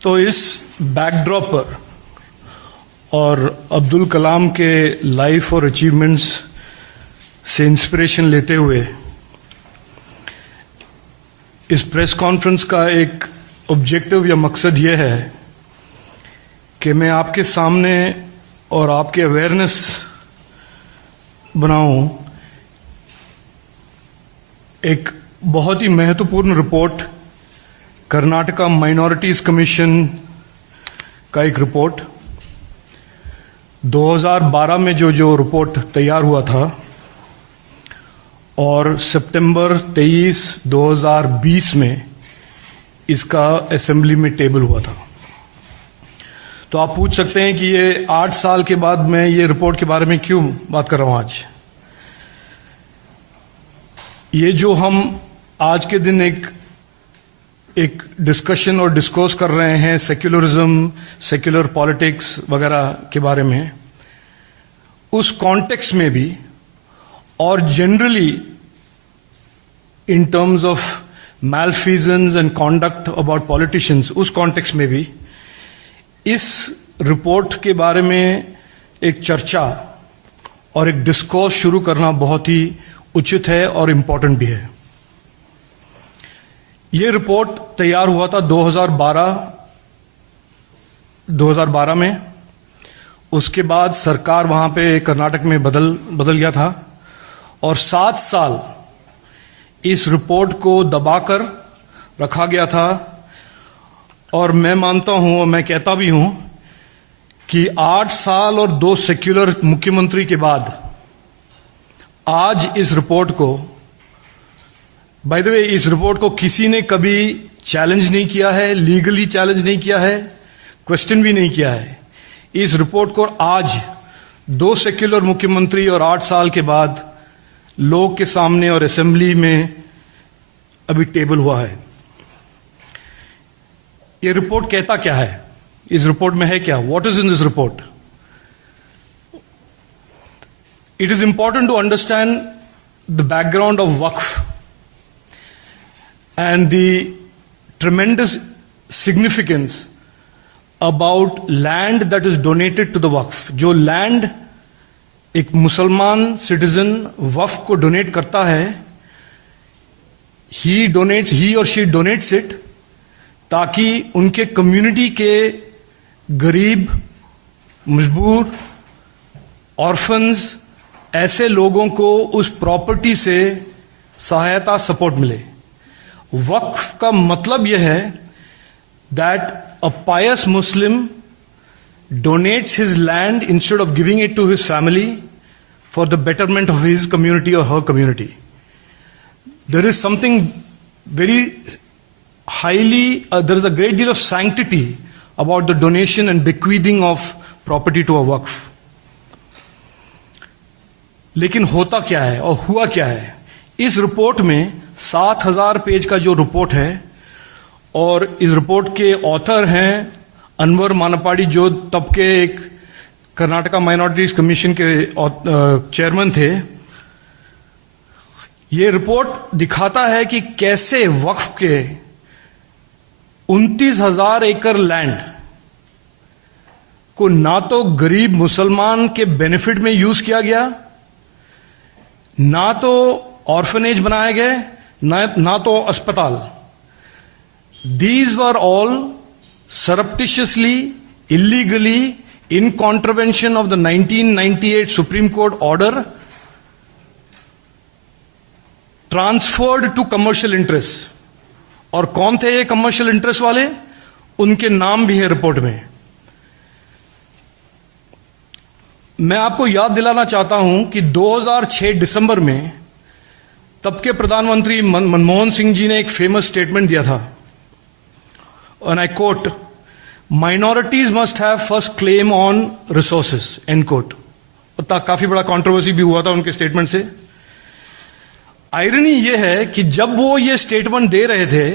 तो इस बैकड्रॉप पर और अब्दुल कलाम के लाइफ और अचीवमेंट्स से इंस्पिरेशन लेते हुए इस प्रेस कॉन्फ्रेंस का एक ऑब्जेक्टिव या मकसद यह है कि मैं आपके सामने और आपके अवेयरनेस बनाऊं एक बहुत ही महत्वपूर्ण रिपोर्ट, कर्नाटका माइनॉरिटीज कमीशन का एक रिपोर्ट 2012 में जो रिपोर्ट तैयार हुआ था और सितंबर 23, 2020 में इसका असेंबली में टेबल हुआ था। तो आप पूछ सकते हैं कि ये 8 साल के बाद मैं ये रिपोर्ट के बारे में क्यों बात कर रहा हूं आज। ये जो हम आज के दिन एक डिस्कशन और डिस्कोर्स कर रहे हैं सेक्युलरिज्म, सेक्युलर पॉलिटिक्स वगैरह के बारे में, उस कॉन्टेक्स्ट में भी और generally in terms of malfeasance and conduct about politicians, उस कॉन्टेक्स्ट में भी इस रिपोर्ट के बारे में एक चर्चा और एक डिस्कोर्स शुरू करना बहुत ही उचित है और इम्पोर्टेंट भी है। ये रिपोर्ट तैयार हुआ था 2012 में। उसके बाद सरकार वहां पे कर्नाटक में बदल गया था और 7 साल इस रिपोर्ट को दबाकर रखा गया था। और मैं मानता हूं और मैं कहता भी हूं कि 8 साल और 2 सेक्युलर मुख्यमंत्री के बाद आज इस रिपोर्ट को, बाय द वे, इस रिपोर्ट को किसी ने कभी चैलेंज नहीं किया है, लीगली चैलेंज नहीं किया है, क्वेश्चन भी नहीं किया है। इस रिपोर्ट को आज 2 सेक्युलर मुख्यमंत्री और 8 साल के बाद लोग के सामने और असेंबली में अभी टेबल हुआ है। ये रिपोर्ट कहता क्या है, इस रिपोर्ट में है क्या, what is in this report? It is important to understand the background of Waqf and the tremendous significance about land that is donated to the waqf. जो लैंड एक मुसलमान सिटीजन वक्फ को डोनेट करता है, he or she donates it ताकि उनके community के गरीब, मजबूर, ऑर्फन्स, ऐसे लोगों को उस प्रॉपर्टी से सहायता, सपोर्ट मिले। वक्फ का मतलब यह है that a pious Muslim donates his land instead of giving it to his family for the betterment of his community और हर community. There is something very highly, there is a great deal of sanctity about the donation and bequeathing of property to a वक्फ। लेकिन होता क्या है और हुआ क्या है? इस रिपोर्ट में 7000 पेज का जो रिपोर्ट है, और इस रिपोर्ट के ऑथर हैं अनवर मानपाड़ी, जो तब के एक कर्नाटका माइनॉरिटीज कमीशन के चेयरमैन थे। ये रिपोर्ट दिखाता है कि कैसे वक्फ के 29,000 एकड़ लैंड को ना तो गरीब मुसलमान के बेनिफिट में यूज किया गया, ना तो ऑर्फनेज बनाए गए, ना तो अस्पताल। These were all surreptitiously, illegally, in contravention of the 1998 Supreme Court order, transferred to commercial interests. और कौन थे ये कमर्शियल इंटरेस्ट वाले? उनके नाम भी है रिपोर्ट में। मैं आपको याद दिलाना चाहता हूं कि 2006 दिसंबर में तब के प्रधानमंत्री मनमोहन सिंह जी ने एक फेमस स्टेटमेंट दिया था, and I quote, minorities must have first claim on resources, and quote. काफी बड़ा कंट्रोवर्सी भी हुआ था उनके स्टेटमेंट से। आयरनी यह है कि जब वो ये स्टेटमेंट दे रहे थे,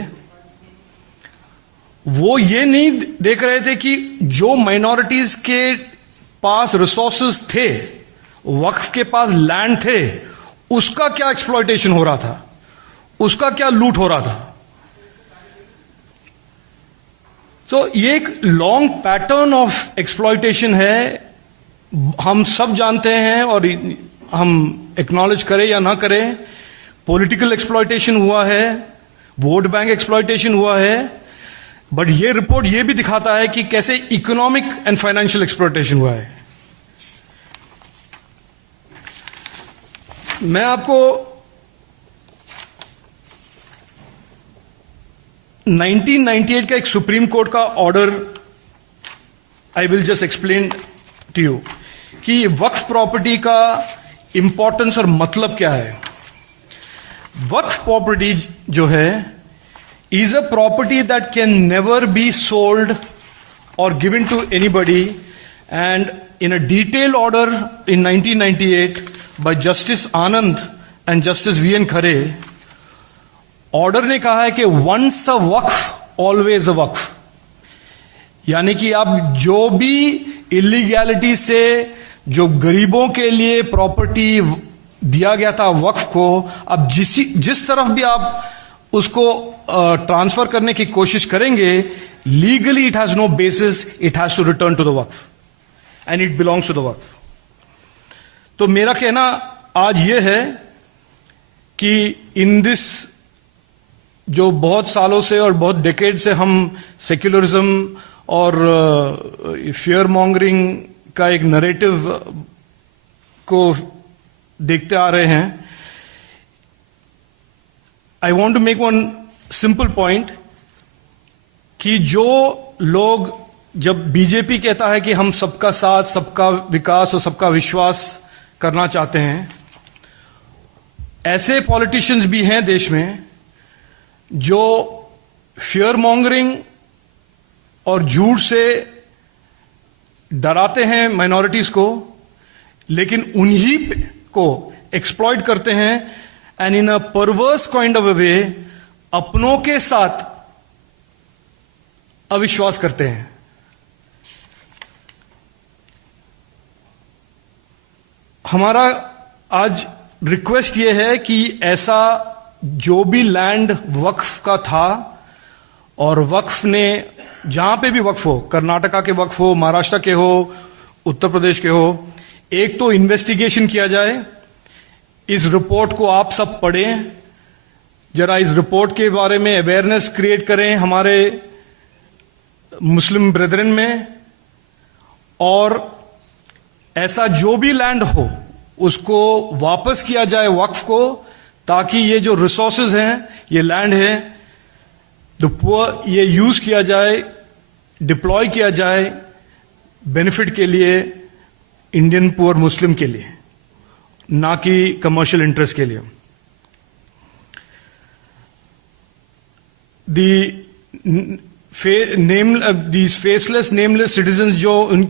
वो ये नहीं देख रहे थे कि जो माइनॉरिटीज के पास रिसोर्सेस थे, वक्फ के पास लैंड थे, उसका क्या एक्सप्लॉयटेशन हो रहा था, उसका क्या लूट हो रहा था। तो ये एक लॉन्ग पैटर्न ऑफ एक्सप्लॉयटेशन है, हम सब जानते हैं, और हम एक्नॉलेज करें या ना करें, पॉलिटिकल एक्सप्लॉयटेशन हुआ है, वोट बैंक एक्सप्लॉयटेशन हुआ है, बट ये रिपोर्ट ये भी दिखाता है कि कैसे इकोनॉमिक एंड फाइनेंशियल एक्सप्लॉयटेशन हुआ है। मैं आपको 1998 का एक सुप्रीम कोर्ट का order I will just explain to you कि वक्फ प्रॉपर्टी का इंपॉर्टेंस और मतलब क्या है। वक्फ प्रॉपर्टी जो है is a property that can never be sold or given to anybody, and in a detailed order in 1998 by Justice Anand and Justice V.N. Khare, order ने कहा है कि once a Waqf always a वक्फ, यानी कि अब जो भी illegality से जो गरीबों के लिए प्रॉपर्टी दिया गया था वक्फ को, अब जिस तरफ भी आप उसको ट्रांसफर करने की कोशिश करेंगे, legally it has no basis, it has to return to the वक्फ and it belongs to the वक्फ। तो मेरा कहना आज यह है कि इन दिस, जो बहुत सालों से और बहुत डेकेड से हम सेक्युलरिज्म और फियर मॉन्गरिंग का एक नरेटिव को देखते आ रहे हैं, I want to make one simple point कि जो लोग, जब बीजेपी कहता है कि हम सबका साथ, सबका विकास और सबका विश्वास करना चाहते हैं, ऐसे पॉलिटिशियंस भी हैं देश में जो फियर मॉन्गरिंग और झूठ से डराते हैं माइनॉरिटीज को, लेकिन उन्हीं को एक्सप्लॉइट करते हैं and in a perverse kind of a way अपनों के साथ अविश्वास करते हैं। हमारा आज रिक्वेस्ट यह है कि ऐसा जो भी लैंड वक्फ का था, और वक्फ ने जहां पे भी वक्फ हो, कर्नाटका के वक्फ हो, महाराष्ट्र के हो, उत्तर प्रदेश के हो, एक तो इन्वेस्टिगेशन किया जाए। इस रिपोर्ट को आप सब पढ़ें, जरा इस रिपोर्ट के बारे में अवेयरनेस क्रिएट करें हमारे मुस्लिम ब्रदरन में, और ऐसा जो भी लैंड हो उसको वापस किया जाए वक्फ को, ताकि ये जो रिसोर्सेज हैं, ये लैंड है, तो पुअर ये यूज किया जाए, डिप्लॉय किया जाए बेनिफिट के लिए, इंडियन पुअर मुस्लिम के लिए, ना कि कमर्शियल इंटरेस्ट के लिए। these faceless, nameless citizens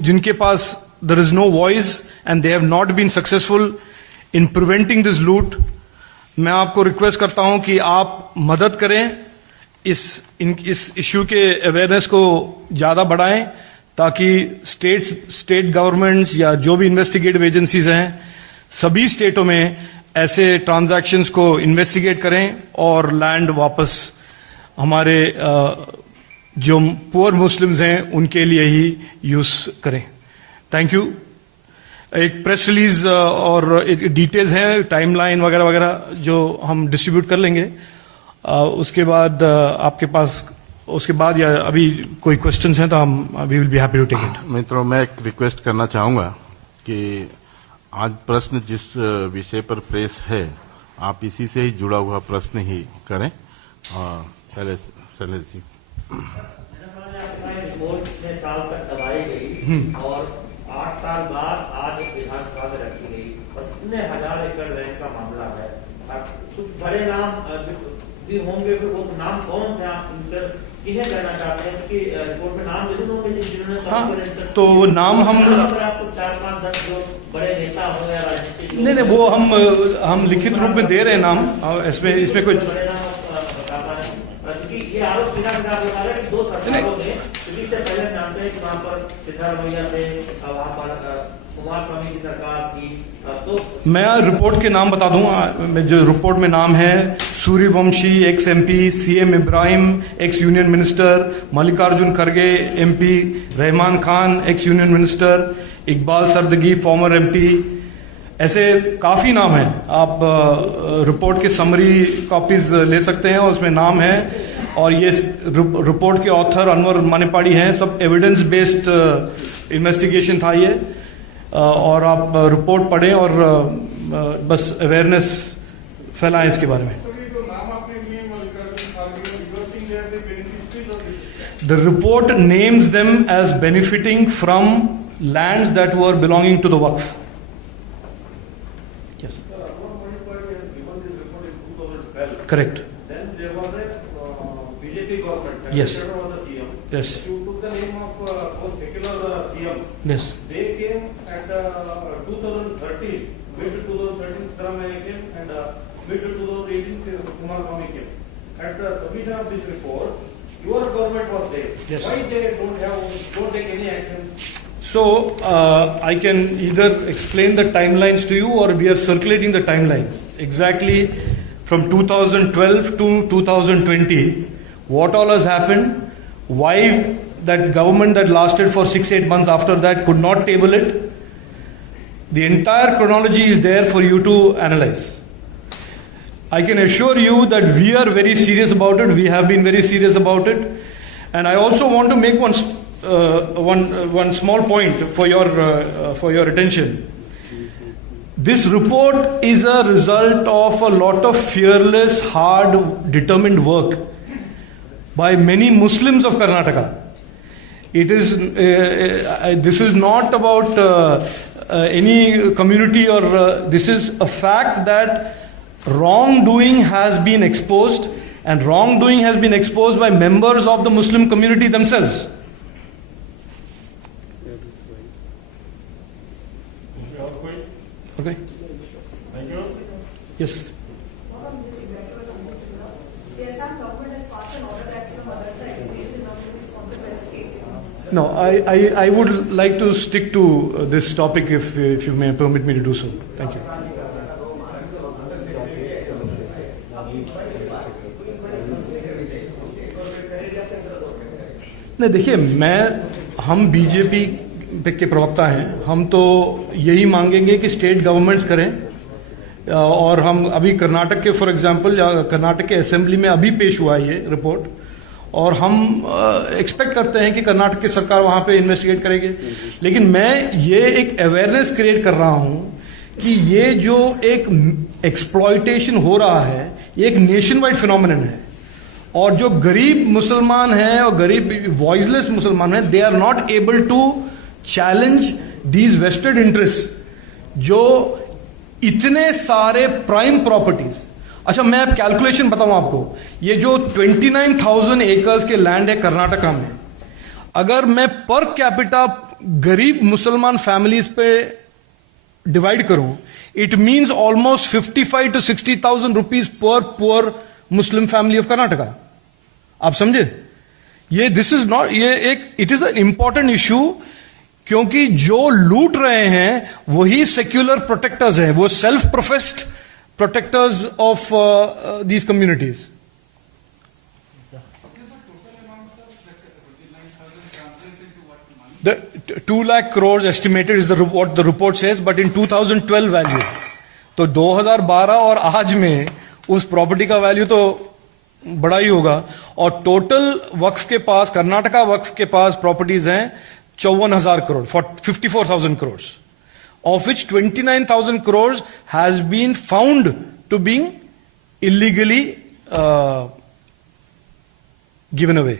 जिनके पास there is no voice and they have not been successful in preventing this loot, मैं आपको रिक्वेस्ट करता हूं कि आप मदद करें, इस इश्यू के अवेयरनेस को ज्यादा बढ़ाएं, ताकि स्टेट गवर्नमेंट्स या जो भी इन्वेस्टिगेटिव एजेंसीज हैं, सभी स्टेटों में ऐसे ट्रांजैक्शंस को इन्वेस्टिगेट करें और लैंड वापस हमारे जो पुअर मुस्लिम्स हैं उनके लिए ही यूज करें। Thank you. एक प्रेस रिलीज और डिटेल्स हैं, टाइमलाइन वगैरह वगैरह, जो हम डिस्ट्रीब्यूट कर लेंगे। उसके बाद आपके पास, उसके बाद या अभी कोई क्वेश्चंस हैं तो हम we will be happy to take it. मित्रों, मैं एक रिक्वेस्ट करना चाहूंगा कि आज प्रश्न जिस विषय पर प्रेस है, आप इसी से ही जुड़ा हुआ प्रश्न ही करें। शैलेश जी, रिपोर्ट 6 साल तक दबाई गई और 8 साल बाद आज विधानसभा में रखी गई, और कितने हजार एकड़ लैंड का मामला है। कुछ बड़े नाम भी होंगे, वो नाम कौन से आप किन्हें कहना चाहते हैं कि रिपोर्ट में नाम जरूर होंगे जिन्होंने, हाँ, तो वो नाम हम आपको 4, 5, 10 जो बड़े नेता हो या राजनीतिक, नहीं वो हम लिखित रूप में दे रहे हैं नाम, इसमें कोई ये आरोप सीधा लगा रहा है कि 2 सालों में, क्योंकि इससे पहले जानते हैं कि वहाँ पर सिद्धारमैया थे, वहाँ पर कुमार स्वामी की सरकार थी, तो मैं रिपोर्ट के नाम बता दूं। जो रिपोर्ट में नाम है Suryavanshi ex MP, CM Ibrahim ex union minister, Mallikarjun खड़गे MP, Rahman Khan ex union minister, Iqbal Sardagi former MP, ऐसे काफी नाम हैं। आप रिपोर्ट के समरी कॉपीज ले सकते हैं और उसमें नाम है। और ये रिपोर्ट के ऑथर अनवर मानेपाड़ी हैं। सब एविडेंस बेस्ड इन्वेस्टिगेशन था ये। और आप रिपोर्ट पढ़ें और बस अवेयरनेस फैलाएं इसके बारे में। The report names them as benefiting from lands that were belonging to the Waqf. Correct. Then there was a BJP government. Yes. Chandra was the CM. Yes. You took the name of both secular CMs. Yes. They came at 2013, mid 2013 Siddharamaiah came, and mid 2018 Kumaraswamy came. At the submission of this report, your government was there. Yes. Why they don't take any action? So I can either explain the timelines to you, or we are circulating the timelines exactly from 2012 to 2020. What all has happened? Why that government that lasted for 6-8 months after that could not table it? The entire chronology is there for you to analyze. I can assure you that we are very serious about it. We have been very serious about it. And I also want to make one small point for your attention. This report is a result of a lot of fearless, hard, determined work by many Muslims of Karnataka. It is this is not about any community, or this is a fact that wrongdoing has been exposed, and wrongdoing has been exposed by members of the Muslim community themselves. Okay. Thank you. Yes. No, I would like to stick to this topic if you may permit me to do so. Thank you. नहीं, देखिए, हम BJP के प्रवक्ता हैं। हम तो यही मांगेंगे कि स्टेट गवर्नमेंट्स करें। और हम अभी कर्नाटक के, फॉर एग्जांपल, कर्नाटक के असेंबली में अभी पेश हुआ है ये रिपोर्ट, और हम एक्सपेक्ट करते हैं कि कर्नाटक की सरकार वहां पे इन्वेस्टिगेट करेगी। लेकिन मैं ये एक अवेयरनेस क्रिएट कर रहा हूं कि ये जो एक एक्सप्लॉयटेशन हो रहा है, ये एक नेशन वाइड फिनोमिनन है। और जो गरीब मुसलमान हैं और गरीब वॉइसलेस मुसलमान हैं, they are not able to challenge these vested interest जो इतने सारे प्राइम प्रॉपर्टीज। अच्छा, मैं अब कैलकुलेशन बताऊं आपको। ये जो 29,000 एकर्स के लैंड है कर्नाटका में, अगर मैं पर कैपिटा गरीब मुसलमान फैमिलीज पे डिवाइड करूं, it means almost 55 to 60,000 rupees per poor Muslim family of Karnataka. आप समझे? ये दिस इज नॉट, ये एक, it is an important issue, क्योंकि जो लूट रहे हैं वही सेक्युलर प्रोटेक्टर्स हैं, वो self professed protectors of these communities. The 2 lakh crores estimated is what the report says, but in 2012 value, तो 2012 और आज में उस प्रॉपर्टी का वैल्यू तो बड़ा ही होगा। और टोटल वक्फ के पास, कर्नाटका वक्फ के पास प्रॉपर्टीज हैं 54,000 crore, 54,000 crore, of which 29,000 crores has been found to being illegally given away.